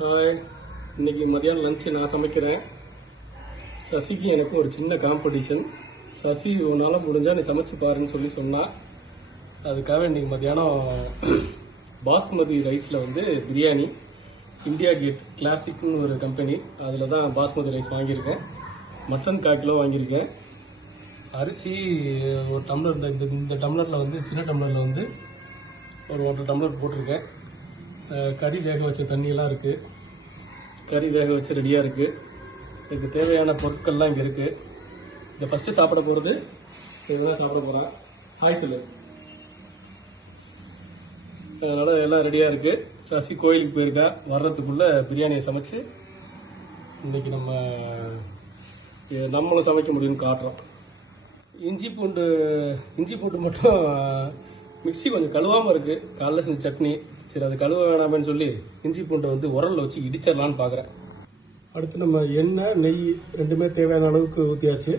Hi, இன்னைக்கு மதியானம் lunch நான் சமைக்கிறேன். சசிக்கு எனக்கு ஒரு சின்ன காம்படிஷன். சசி உன்னால் முடிஞ்சா நீ சமைச்சு பாருன்னு சொன்னா. அதுக்காக இன்னைக்கு மதியானம் பாஸ்மதி ரைஸில் வந்து பிரியாணி, இந்தியா கேட் கிளாசிக்னு ஒரு கம்பெனி, அதில் தான் பாஸ்மதி ரைஸ் வாங்கியிருக்கேன். மட்டன் 1/4 கிலோ வாங்கியிருக்கேன். அரிசி ஒரு டம்ளர், இந்த டம்ளரில் வந்து சின்ன டம்ளரில் வந்து ஒரு 1.5 டம்ளர் போட்டிருக்கேன். கறி வேக வச்ச தண்ணியெல்லாம் இருக்குது. கறி வேக வச்சு ரெடியாக இருக்குது. இதுக்கு தேவையான பொருட்கள்லாம் இங்கே இருக்குது. இதை ஃபஸ்ட்டு சாப்பிட போகிறது இதுதான் சாப்பிட போகிறேன். ஹாய் சொல்லு. அதனால் எல்லாம் ரெடியாக இருக்குது. சசி கோயிலுக்கு போயிருக்கா. வர்றதுக்குள்ளே பிரியாணியை சமைச்சு இன்றைக்கி நம்மளும் சமைக்க முடியும்னு காட்டுறோம். இஞ்சி பூண்டு மட்டும் மிக்ஸி கொஞ்சம் கழுவாமல் இருக்குது. காலைல செஞ்ச சட்னி, சரி அது கழுவ வேணாமேன்னு சொல்லி இஞ்சி பூண்டை வந்து உரலில் வச்சு இடிச்சிடலான்னு பார்க்குறேன். அடுத்து நம்ம எண்ணெய், நெய் ரெண்டுமே தேவையான அளவுக்கு ஊற்றியாச்சு.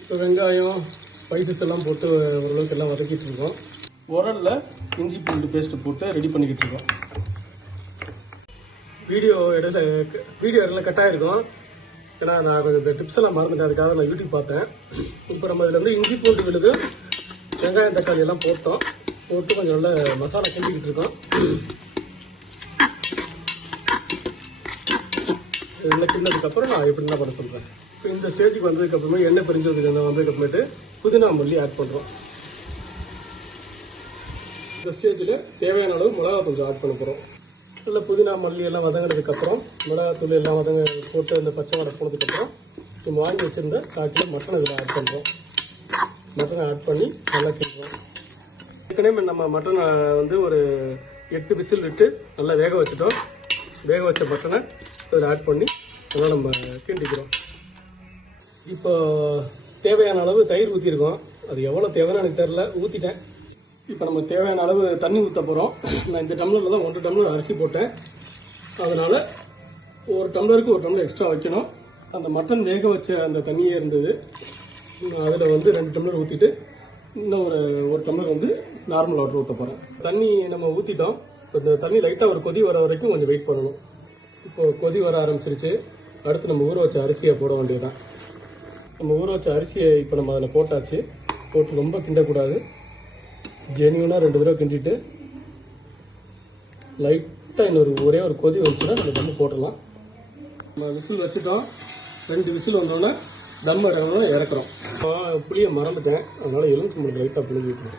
இப்போ வெங்காயம், ஸ்பைசஸ் எல்லாம் போட்டு ஓரளவுக்கு எல்லாம் வதக்கிட்டு இருக்கோம். உரலில் இஞ்சி பூண்டு பேஸ்ட்டு போட்டு ரெடி பண்ணிக்கிட்டு இருக்கோம். வீடியோ இடையில கட்டாயிருக்கும். ஏன்னா நான் கொஞ்சம் இந்த டிப்ஸ் எல்லாம் மறந்துட்டேன். அதுக்காக நான் யூடியூப் பார்த்தேன். இப்போ நம்ம இதில் வந்து இஞ்சி பூண்டு விழுது, வெங்காயம், தக்காளி எல்லாம் போட்டு கொஞ்சம் நல்ல மசாலா கிண்டிக்கிட்டு இருக்கோம். இதெல்லாம் கிண்டதுக்கப்புறம் நான் எப்படி என்ன பண்ண சொல்கிறேன். இப்போ இந்த ஸ்டேஜுக்கு வந்ததுக்கப்புறமே எண்ணெய் வந்ததுக்கப்புறமேட்டு புதினா மல்லி ஆட் பண்ணுறோம். இந்த ஸ்டேஜில் தேவையான அளவு மிளகாத்தூள் ஆட் பண்ண போகிறோம். நல்லா புதினா மல்லி எல்லாம் வதங்கினதுக்கப்புறம் மிளகாத்தூள் எல்லாம் போட்டு அந்த பச்சை வடை போனதுக்கப்புறம் நம்ம வாங்கி வச்சுருந்த 1/4 கிலோ மட்டன் இதில் ஆட் பண்ணுறோம். மட்டனை ஆட் பண்ணி நல்லா கிண்டுறோம். ஏற்கனவே நம்ம மட்டனை வந்து ஒரு 8 விசில் விட்டு நல்லா வேக வச்சுட்டோம். வேக வச்ச மட்டனை இதில் ஆட் பண்ணி நல்லா நம்ம கிண்டிக்கிறோம். இப்போ தேவையான அளவு தயிர் ஊற்றிருக்கோம். அது எவ்வளோ தேவைன்னு எனக்கு தெரில, ஊற்றிட்டேன். இப்போ நம்ம தேவையான அளவு தண்ணி ஊற்ற போகிறோம். நான் இந்த டம்ளரில் தான் 1 டம்ளர் அரிசி போட்டேன். அதனால் 1 டம்ளருக்கு 1 டம்ளர் எக்ஸ்ட்ரா வைக்கணும். அந்த மட்டன் வேக வச்ச அந்த தண்ணியே இருந்தது. அதில் வந்து 2 டம்ளர் ஊற்றிட்டு இன்னும் ஒரு டம்ளர் வந்து நார்மல் வாட்டர் ஊற்ற போகிறேன். தண்ணி நம்ம ஊற்றிட்டோம். இந்த தண்ணி லைட்டாக ஒரு கொதி வர வரைக்கும் கொஞ்சம் வெயிட் பண்ணணும். இப்போது கொதி வர ஆரம்பிச்சிருச்சு. அடுத்து நம்ம ஊற வச்ச அரிசியை போட வேண்டியதுதான். நம்ம ஊற வச்ச அரிசியை இப்போ நம்ம அதில் போட்டாச்சு. போட்டு ரொம்ப கிண்டக்கூடாது. ஜெனியூனாக 2 தடவை கிண்டிட்டு லைட்டாக ஒரே ஒரு கொதி வச்சுன்னா நம்ம தண்ணி போட்டுடலாம். நம்ம விசில் வச்சுட்டோம். 2 விசில் வந்தோடனே தம் இறக்குறோம். புளியை மறந்துட்டேன், அதனால எலுமிச்சம்பழம் லைட்டாக புளிஞ்சிட்டேன்.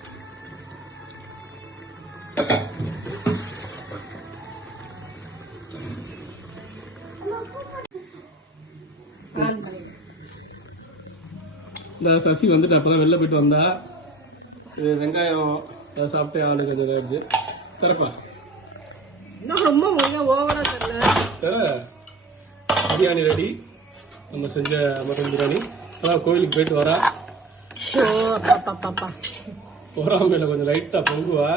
இந்த சசி வந்துட்டு அப்பதான் வெளில போயிட்டு வந்தா. இது வெங்காயம் சாப்பிட்டே ஆளு கொஞ்சம் இதாகிடுச்சு. கரெக்டா ரொம்ப ஓவரா தெரியல. பிரியாணி ரெடி. நம்ம செஞ்ச மட்டன் பிரியாணி. அதான் கோயிலுக்கு போயிட்டு வரா. பொறாமையில கொஞ்சம் லைட்டா பொங்குவா.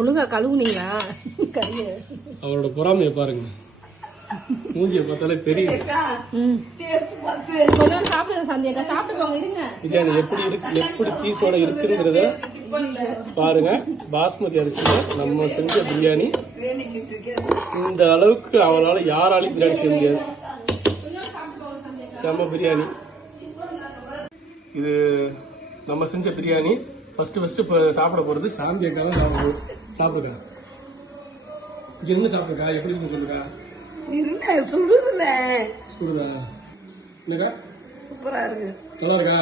ஒழுங்கா கழுவுனீங்களா கைய? அவளோட பொறாமையை பாருங்க. மூஞ்சியை பார்த்தாலே தெரியும். பிரியாணி எப்படி பீஸோட இருக்குங்கிறத பாருங்க. பாஸ்மதி அரிசியில நம்ம செஞ்ச பிரியாணி இந்த அளவுக்கு அவளால யாராலையும் பிரியாணி செய்ய முடியாது. செம்ம பிரியாணி. இது நம்ம செஞ்ச பிரியாணி. ஃபர்ஸ்ட் இப்போ சாப்பிட போறது சாந்தியக்காக சாப்பிடுக்கா. இங்க இருந்து சாப்பிடுக்கா. எப்படி இருக்கு சொல்லுக்கா? சுடுதா என்னக்கா? சூப்பரா இருக்கு. நல்லா இருக்கா?